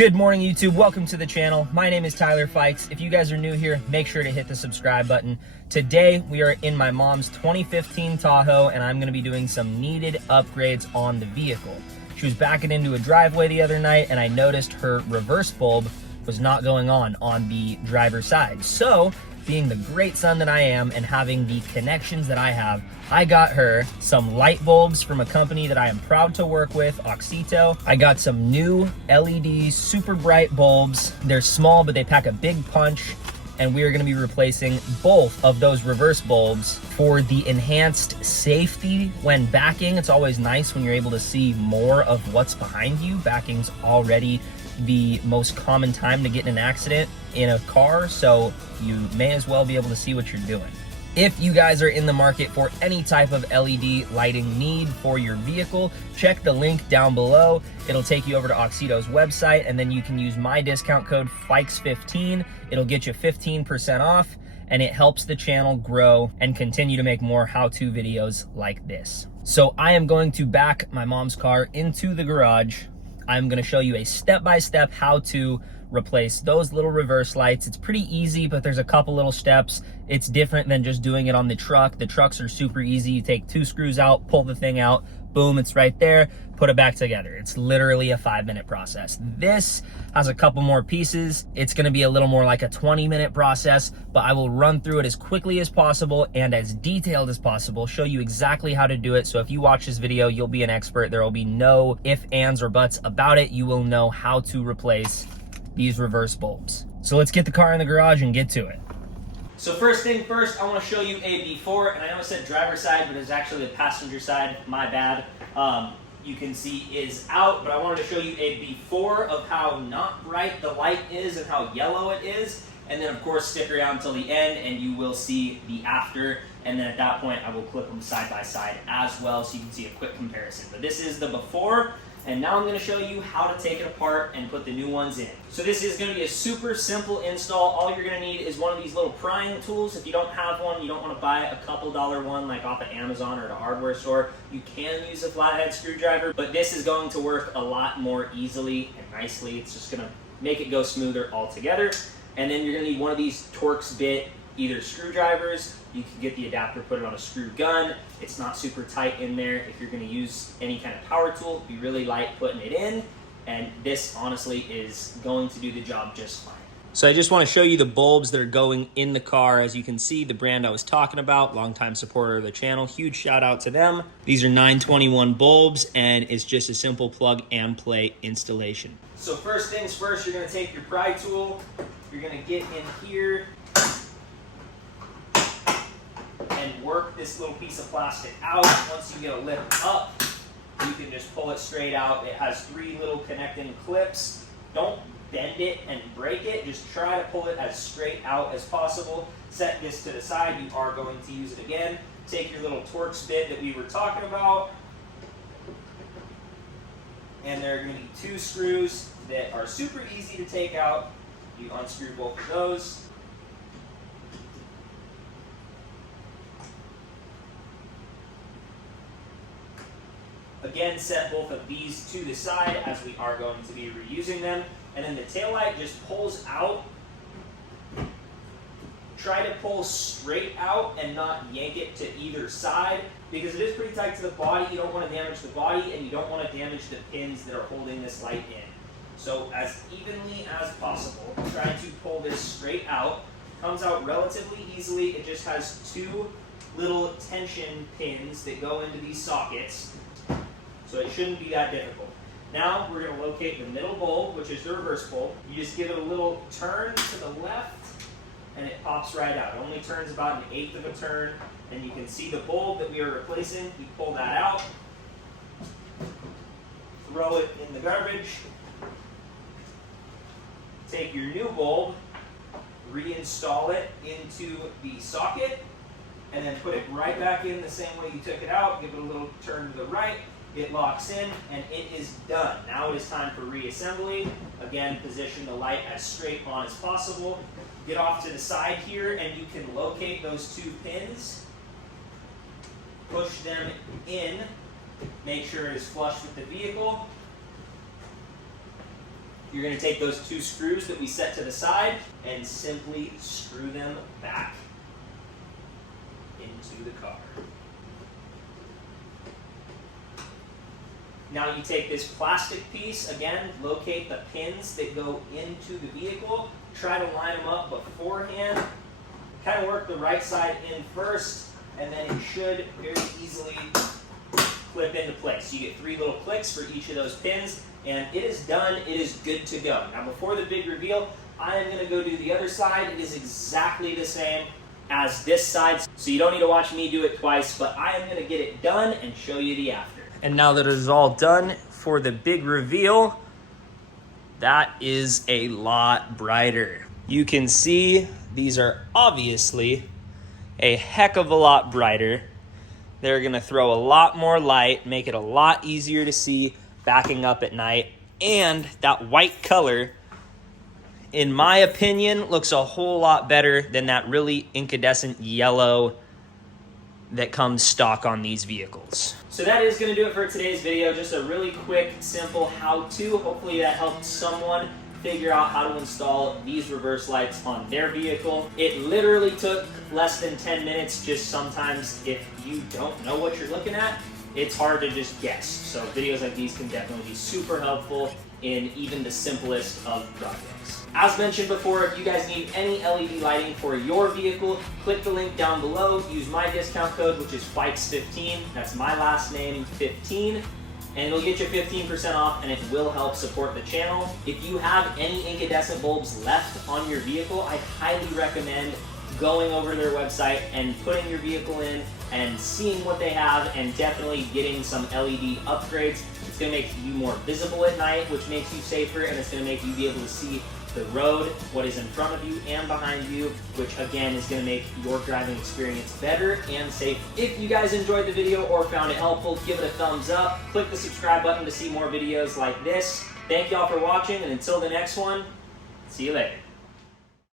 Good morning, YouTube. Welcome to the channel. My name is Tyler Fikes. If you guys are new here, make sure to hit the subscribe button. Today, we are in my mom's 2015 Tahoe, and I'm gonna be doing some needed upgrades on the vehicle. She was backing into a driveway the other night, and I noticed her reverse bulb was not going on the driver's side. So, being the great son that I am and having the connections that I have, I got her some light bulbs from a company that I am proud to work with, Oxito. I got some new LED super bright bulbs. They're small, but they pack a big punch, and we are gonna be replacing both of those reverse bulbs for the enhanced safety when backing. It's always nice when you're able to see more of what's behind you. Backing's already the most common time to get in an accident in a car, so you may as well be able to see what you're doing. If you guys are in the market for any type of LED lighting need for your vehicle, check the link down below. It'll take you over to Oxito's website, and then you can use my discount code FIKES15. It'll get you 15% off, and it helps the channel grow and continue to make more how-to videos like this. So I am going to back my mom's car into the garage. I'm gonna show you a step-by-step how to replace those little reverse lights. It's pretty easy, but there's a couple little steps. It's different than just doing it on the truck. The trucks are super easy. You take 2 screws out, pull the thing out, boom, it's right there, put it back together. It's literally a 5-minute process. This has a couple more pieces. It's gonna be a little more like a 20-minute process, but I will run through it as quickly as possible and as detailed as possible, show you exactly how to do it. So if you watch this video, you'll be an expert. There will be no ifs, ands, or buts about it. You will know how to replace these reverse bulbs. So let's get the car in the garage and get to it. So first thing first, I want to show you a before, and I know it said driver's side, but it's actually the passenger side, my bad. You can see is out, but I wanted to show you a before of how not bright the light is and how yellow it is. And then of course stick around until the end and you will see the after. And then at that point I will clip them side by side as well so you can see a quick comparison. But this is the before. And now I'm going to show you how to take it apart and put the new ones in. So this is going to be a super simple install. All you're going to need is one of these little prying tools. If you don't have one, you don't want to buy a couple dollar one like off of Amazon or at a hardware store. You can use a flathead screwdriver, but this is going to work a lot more easily and nicely. It's just going to make it go smoother altogether. And then you're going to need one of these Torx bit either screwdrivers. You can get the adapter, put it on a screw gun. It's not super tight in there. If you're going to use any kind of power tool, be really light putting it in. And this honestly is going to do the job just fine. So I just want to show you the bulbs that are going in the car. As you can see, the brand I was talking about, longtime supporter of the channel, huge shout out to them. These are 921 bulbs, and it's just a simple plug and play installation. So first things first, you're going to take your pry tool. You're going to get in here and work this little piece of plastic out. Once you get a lip up, you can just pull it straight out. It has 3 little connecting clips. Don't bend it and break it. Just try to pull it as straight out as possible. Set this to the side. You are going to use it again. Take your little Torx bit that we were talking about. And there are going to be 2 screws that are super easy to take out. You unscrew both of those. Again, set both of these to the side as we are going to be reusing them. And then the taillight just pulls out. Try to pull straight out and not yank it to either side because it is pretty tight to the body. You don't want to damage the body and you don't want to damage the pins that are holding this light in. So as evenly as possible, try to pull this straight out. Comes out relatively easily. It just has 2 little tension pins that go into these sockets. So it shouldn't be that difficult. Now we're going to locate the middle bulb, which is the reverse bulb. You just give it a little turn to the left and it pops right out. It only turns about 1/8 of a turn, and you can see the bulb that we are replacing. You pull that out, throw it in the garbage, take your new bulb, reinstall it into the socket, and then put it right back in the same way you took it out. Give it a little turn to the right. It locks in and it is done. Now it is time for reassembly. Again, position the light as straight on as possible. Get off to the side here and you can locate those 2 pins. Push them in. Make sure it is flush with the vehicle. You're going to take those 2 screws that we set to the side and simply screw them back into the car. Now you take this plastic piece, again, locate the pins that go into the vehicle, try to line them up beforehand, kind of work the right side in first, and then it should very easily clip into place. You get 3 little clicks for each of those pins, and it is done, it is good to go. Now before the big reveal, I am going to go do the other side. It is exactly the same as this side, so you don't need to watch me do it twice, but I am going to get it done and show you the after. And now that it is all done for the big reveal, that is a lot brighter. You can see these are obviously a heck of a lot brighter. They're gonna throw a lot more light, make it a lot easier to see backing up at night. And that white color, in my opinion, looks a whole lot better than that really incandescent yellow that comes stock on these vehicles. So that is going to do it for today's video. Just a really quick, simple how-to. Hopefully that helped someone figure out how to install these reverse lights on their vehicle. It literally took less than 10 minutes. Just sometimes if you don't know what you're looking at, it's hard to just guess. So videos like these can definitely be super helpful in even the simplest of projects. As mentioned before, if you guys need any LED lighting for your vehicle, click the link down below. Use my discount code, which is FIKES15. That's my last name, 15. And it'll get you 15% off, and it will help support the channel. If you have any incandescent bulbs left on your vehicle, I highly recommend going over to their website and putting your vehicle in and seeing what they have, and definitely getting some LED upgrades. It's going to make you more visible at night, which makes you safer, and it's going to make you be able to see the road, what is in front of you and behind you, which again is going to make your driving experience better and safer. If you guys enjoyed the video or found it helpful, give it a thumbs up. Click the subscribe button to see more videos like this. Thank y'all for watching, and until the next one, see you later.